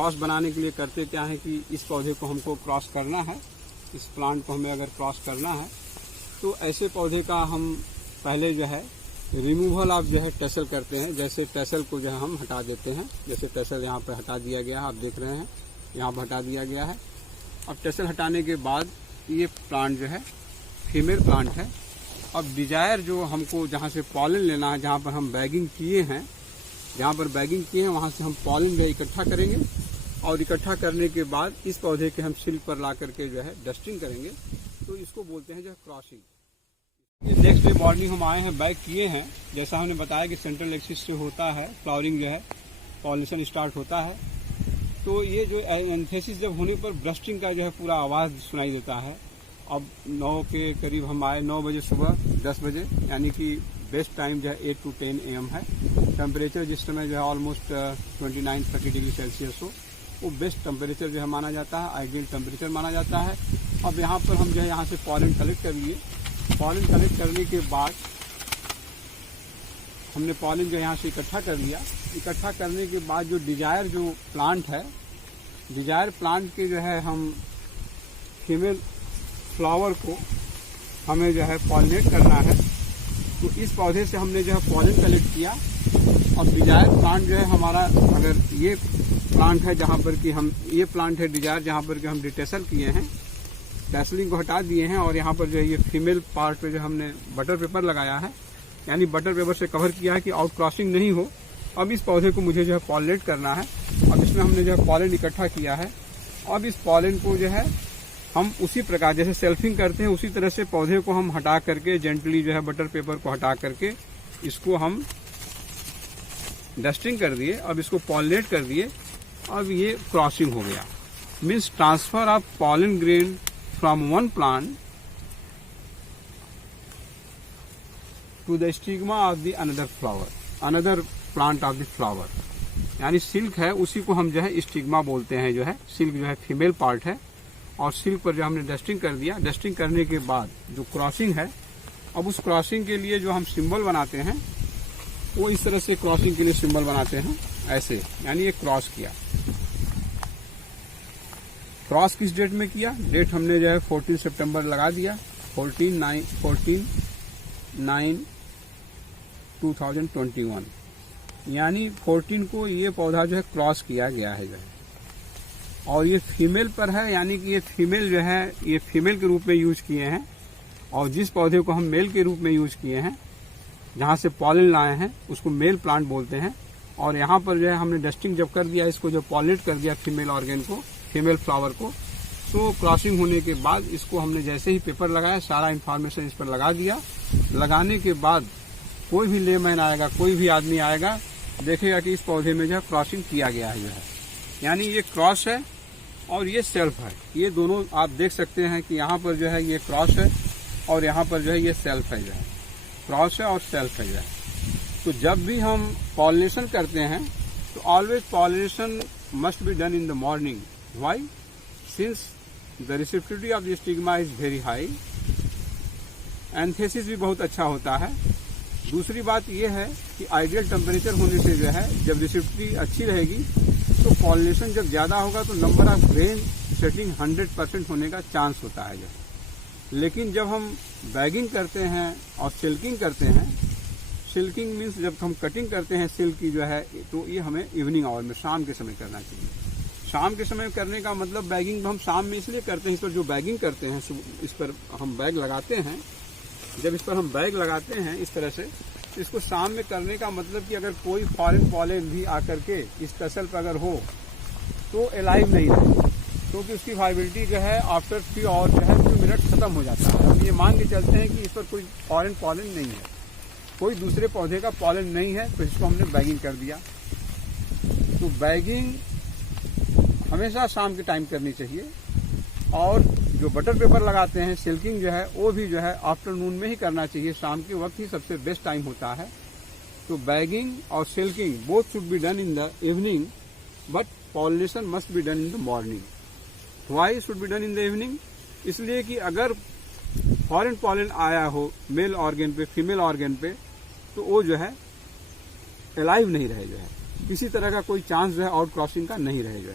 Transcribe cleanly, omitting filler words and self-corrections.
Cross बनाने के लिए करते क्या है कि इस पौधे को हमको क्रॉस करना है, इस प्लांट को हमें अगर क्रॉस करना है तो ऐसे पौधे का हम पहले जो है रिमूवल ऑफ जो है टेसल करते हैं। जैसे टेसल को जो है हम हटा देते हैं, जैसे टेसल यहाँ पर हटा दिया गया है, आप देख रहे हैं यहाँ पर हटा दिया गया है। अब टेसल हटाने के बाद ये प्लांट जो है फीमेल प्लांट है। अब डिजायर जो हमको जहाँ से पॉलन लेना है, जहाँ पर हम बैगिंग किए हैं, जहाँ पर बैगिंग किए हैं वहाँ से हम पॉलन जो है इकट्ठा करेंगे और इकट्ठा करने के बाद इस पौधे के हम सिल्क पर ला करके जो है डस्टिंग करेंगे। तो इसको बोलते हैं जो है क्रॉसिंग। नेक्स्ट डे मॉर्निंग हम आए हैं, बैग किए हैं। जैसा हमने बताया कि सेंट्रल एक्सिस से होता है फ्लावरिंग जो है, पॉलिनेशन स्टार्ट होता है। तो ये जो एंथेसिस जब होने पर ब्रस्टिंग का जो है पूरा आवाज़ सुनाई देता है। अब 9 के करीब हम आए, 9 बजे सुबह 10 बजे, यानी कि बेस्ट टाइम जो है 8 to 10 AM है। टेम्परेचर जिस समय जो है ऑलमोस्ट 29-30 डिग्री सेल्सियस हो, वो बेस्ट टेम्परेचर जो है माना जाता है, आइडियल टेम्परेचर माना जाता है। अब यहाँ पर हम जो है यहाँ से पॉलन कलेक्ट कर लिए। पॉलन कलेक्ट करने के बाद हमने पॉलन जो यहाँ से इकट्ठा कर लिया। इकट्ठा करने के बाद जो डिजायर जो प्लांट है, डिजायर प्लांट के जो है हम फीमेल फ्लावर को हमें जो है पॉलिनेट करना है। तो इस पौधे से हमने जो है पॉलन कलेक्ट किया। और डिजायर प्लांट जो है हमारा, अगर ये प्लांट है जहाँ पर कि हम, ये प्लांट है डिजायर जहाँ पर कि हम डिटेसल किए हैं, टैसलिंग को हटा दिए हैं और यहाँ पर जो है ये फीमेल पार्ट पे जो हमने बटर पेपर लगाया है, यानी बटर पेपर से कवर किया है कि आउट क्रॉसिंग नहीं हो। अब इस पौधे को मुझे जो है पॉलिनेट करना है। अब इसमें हमने जो है पॉलन इकट्ठा किया है। अब इस पॉलन को जो है हम उसी प्रकार जैसे सेल्फिंग करते हैं उसी तरह से पौधे को हम हटा करके जेंटली जो है बटर पेपर को हटा करके इसको हम डस्टिंग कर दिए। अब इसको पॉलिनेट कर दिए। अब ये क्रॉसिंग हो गया, means transfer of pollen grain from one plant to the stigma of the another flower, another plant of the flower. यानी सिल्क है उसी को हम जो है स्टिग्मा बोलते हैं। जो है सिल्क जो है फीमेल पार्ट है और सिल्क पर जो हमने डस्टिंग कर दिया। डस्टिंग करने के बाद जो क्रॉसिंग है, अब उस क्रॉसिंग के लिए जो हम सिंबल बनाते हैं वो इस तरह से क्रॉसिंग के लिए सिंबल बनाते हैं ऐसे, यानी ये क्रॉस किया। क्रॉस किस डेट में किया? डेट हमने जो है 14 सितंबर लगा दिया, 14/9/2021, यानी 14 को ये पौधा जो है क्रॉस किया गया है जो है। और ये फीमेल पर है, यानी कि ये फीमेल जो है ये फीमेल के रूप में यूज किए हैं। और जिस पौधे को हम मेल के रूप में यूज किए हैं, जहाँ से पॉलन लाए हैं, उसको मेल प्लांट बोलते हैं। और यहाँ पर जो है हमने डस्टिंग जब कर दिया, इसको जो पॉलिनेट कर दिया फीमेल ऑर्गेन को, फीमेल फ्लावर को, तो क्रॉसिंग होने के बाद इसको हमने जैसे ही पेपर लगाया, सारा इन्फॉर्मेशन इस पर लगा दिया। लगाने के बाद कोई भी लेमैन आएगा, कोई भी आदमी आएगा, देखेगा कि इस पौधे में जो है क्रॉसिंग किया गया है जो है, यानी ये क्रॉस है और ये सेल्फ है। ये दोनों आप देख सकते हैं कि यहाँ पर जो है ये क्रॉस है और यहाँ पर जो है ये सेल्फ है जो है, क्रॉस है और सेल्फ है जो है। तो जब भी हम पॉलिनेशन करते हैं तो always pollination must be done in the morning. Why? Since the receptivity of the stigma is very high, antithesis भी बहुत अच्छा होता है। दूसरी बात यह है कि आइडियल टेम्परेचर होने से जो है, जब रिसेप्टिविटी अच्छी रहेगी तो पॉलिनेशन जब ज़्यादा होगा तो नंबर ऑफ ग्रेन सेटिंग 100% होने का चांस होता है। लेकिन जब हम बैगिंग करते हैं और सिल्किंग करते हैं, सिल्किंग मीन्स जब हम कटिंग करते हैं सिल्क की जो है, तो ये हमें इवनिंग आवर में, शाम के समय करना चाहिए। शाम के समय करने का मतलब बैगिंग हम शाम में इसलिए करते हैं, इस पर जो बैगिंग करते हैं, इस पर हम बैग लगाते हैं। जब इस पर हम बैग लगाते हैं इस तरह से, इसको शाम में करने का मतलब कि अगर कोई फॉरेन पॉलन भी आकर के इस टसल पर अगर हो तो अलाइव नहीं रहे, क्योंकि उसकी वाइबिलिटी जो है आफ्टर 3 आवर जो है 2 मिनट खत्म हो जाता है। हम ये मान के चलते हैं कि इस पर कोई फॉरेन पॉलन नहीं है, कोई दूसरे पौधे का पॉलन नहीं है, तो इसको हमने बैगिंग कर दिया। तो बैगिंग हमेशा शाम के टाइम करनी चाहिए। और जो बटर पेपर लगाते हैं, सिल्किंग जो है वो भी जो है आफ्टरनून में ही करना चाहिए, शाम के वक्त ही सबसे बेस्ट टाइम होता है। तो बैगिंग और silking both should be done in the evening, but pollination must be done in the morning. Why should be done in the evening? इसलिए कि अगर फॉरेन पॉलन आया हो मेल ऑर्गेन पे, फीमेल ऑर्गेन पे, तो वो जो है अलाइव नहीं रहे जो है। किसी तरह का कोई चांस जो है आउट क्रॉसिंग का नहीं रहेगा।